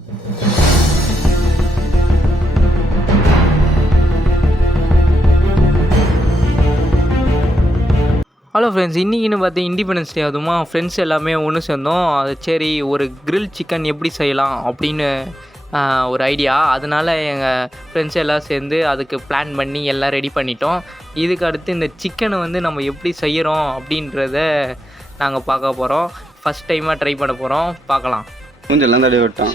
Hello friends இன்றைக்கின்னு பார்த்து independence day அதுமா friends எல்லாமே ஒன்று சேர்ந்தோம். அது சரி ஒரு கிரில் சிக்கன் எப்படி செய்யலாம் அப்படின்னு ஒரு ஐடியா அதனால் எங்கள் ஃப்ரெண்ட்ஸ் எல்லாம் சேர்ந்து அதுக்கு பிளான் பண்ணி எல்லாம் ரெடி பண்ணிட்டோம். இதுக்கு அடுத்து இந்த சிக்கனை வந்து நம்ம எப்படி செய்கிறோம் அப்படின்றத நாங்கள் பார்க்க போகிறோம் ஃபஸ்ட் டைமாக ட்ரை பண்ண போகிறோம் பார்க்கலாம். மூஞ்செல்லாம் தடவி விட்டான்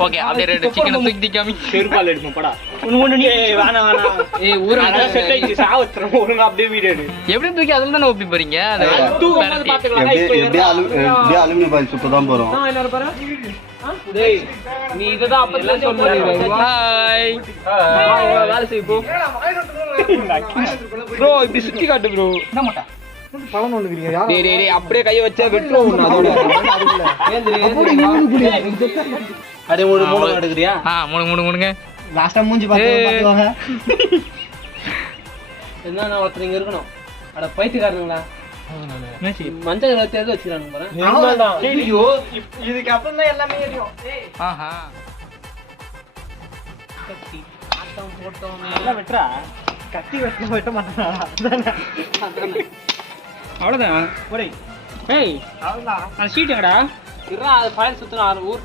ஓகே அப்படியே ரெண்டு சிக்கனை தூக்கி காமி செருப்பால் எடுப்போம் படா. ஒண்ணு நீ வேணாம் வேணாம். ஏய் ஊர் அதான் செட் ஆயிடுச்சு சாவத்துறோம் ஒழுங்கா அப்படியே வீடியோ எடு. எப்படி தூக்கி அதில் தானே ஒப்பி போகிறீங்க அது தூக்கும் போது பாத்துக்கலாம் எப்படியே அலு எப்படியே அலுமினியம் பாயில் சுத்த தான் போகிறோம் டேய் நீ இதுதான் அப்பதான் சொல்லுங்க ஹாய் வேலை செய்ய போ. ப்ரோ இப்படி சுத்தி காட்டு ப்ரோ என்ன மாட்டா? டேய் டேய் டேய் அப்படியே கைய வச்சா வெட்டுறோம் ஒண்ணு அதோட. அடே மூணு மூணு எடுக்கறியா? ஆ மூணு மூணு மூணுங்க. மூஞ்சி பார்த்து என்ன நான் ஒருத்தர் இங்க இருக்கணும். அட பைத்தியக்காரனுங்களா? மஞ்சள் கலர் தேர்ந்து வச்சுக்கிறாங்க இதுக்கு அப்புறம் தான் எல்லாமே தெரியும். ஆஹா. வெட்டுறா. கத்தி வெட்ட வெட்ட மாட்டானா அவ்வளவுதான். ஒரே. ஏய் அவ்வளவுதான். அந்த சீட் எங்கடா? இருடா அது ஃபைல் சுத்தணும் ஆறு ஊர்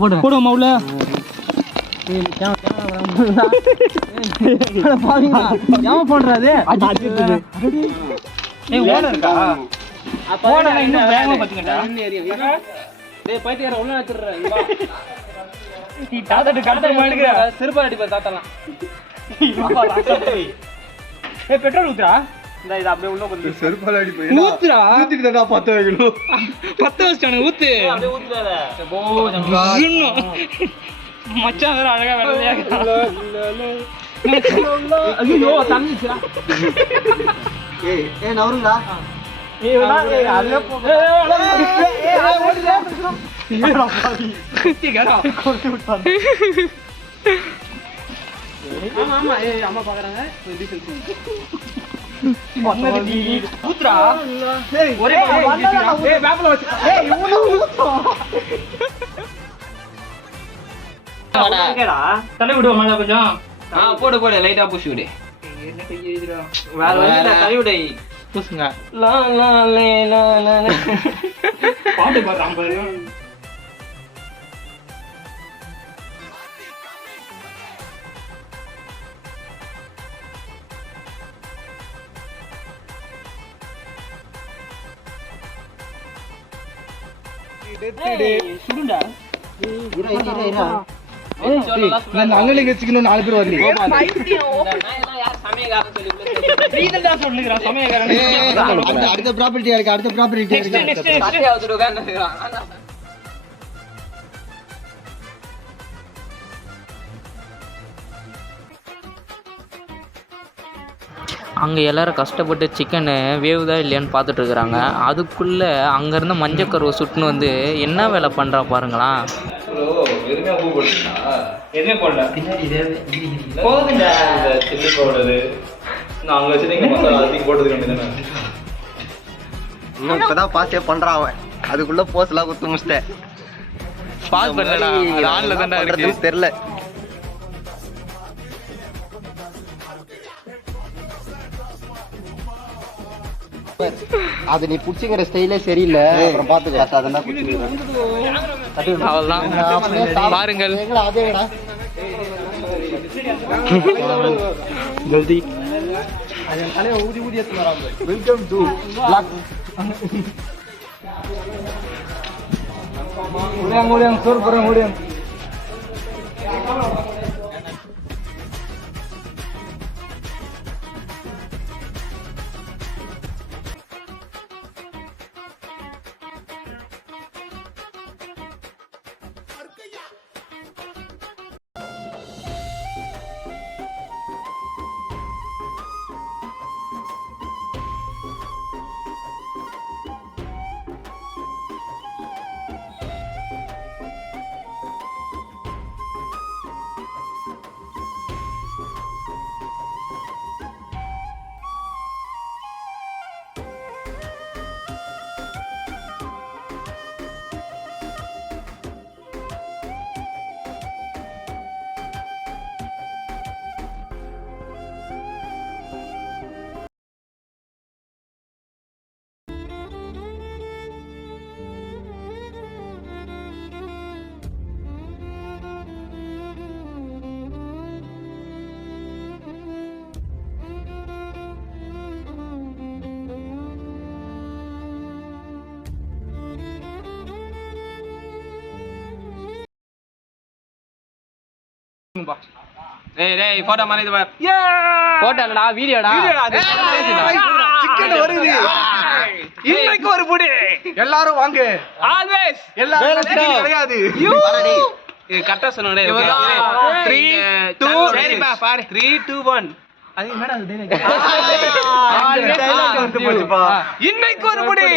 போடு. போடுவோமா உள்ள. அடிப்பா தாத்தலாம். ஏய் பெட்ரோல் ஊத்துறா இந்த இது அப்படியே உள்ள கொஞ்சம் செருப்பால் அடி போய் ஊத்துறா தான் பத்து வைக்கணும் பத்து வருஷம் ஊத்து அப்படியே ஊத்துறாத மச்சான் வேற அழகா வெள்ளையா ஐயோ தண்ணிச்சுடா ஏய் ஏ நவருங்களா ஏய் ஆமா ஆமா. ஏய் அம்மா பாக்குறாங்க. டீசல் ஊத்துறா ஒரே ஏய் வேப்பல வச்சு ஏய் இவனு தலை விடுவோம் மேல கொஞ்சம். ஆ போடு போடு. லைட்டா பூசி விடு. வேற வழியில தலை விடை. பூசுங்க. லா லா லே லா லா. லே. பாட்டு பாடுறான் பாரு. அண்ணனுக்கு வச்சுக்கணும் நாலு பேர் வரலீங்க அடுத்த ப்ராப்பர்ட்டி இருக்கு அடுத்த ப்ராப்பர்ட்டி அங்கே எல்லாரும் கஷ்டப்பட்டு சிக்கனு வேவுதா இல்லையான்னு பார்த்துட்டு இருக்கிறாங்க அதுக்குள்ளே அங்கேருந்து மஞ்சக்கருவை சுட்டுன்னு வந்து என்ன வேலை பண்ணுறா பாருங்களா? இன்னும் இப்பதான் பாஸே பண்றான் அவன். அதுக்குள்ள போஸ் எல்லாம் குத்து முடிச்சிட்டேன். பாஸ் பண்ணடா அது ஆன்ல தான்டா இருக்கு. தெரியல. அது நீ புடிச்சுக்கிற ஸ்டைலே சரியில்லை. அப்புறம் பாத்துக்க அதெல்லாம் அவ்வளோதான் பாருங்கள். அதேடா ஜல்தி ஊதி ஊதி வெல்கம் டு சோறு போறேன் ஓடியாங்க போட்டோ மாதிரி இது பார். போட்டோ இல்லடா வீடியோடா சிக்கன் வருது. இன்னைக்கு ஒரு புடி. எல்லாரும் வாங்க. ஆல்வேஸ் எல்லாரும் கிடையாது. கரெக்டா சொன்னே த்ரீ டூ சரிப்பா பாரு. Three two one. இன்னைக்கு ஒரு முடி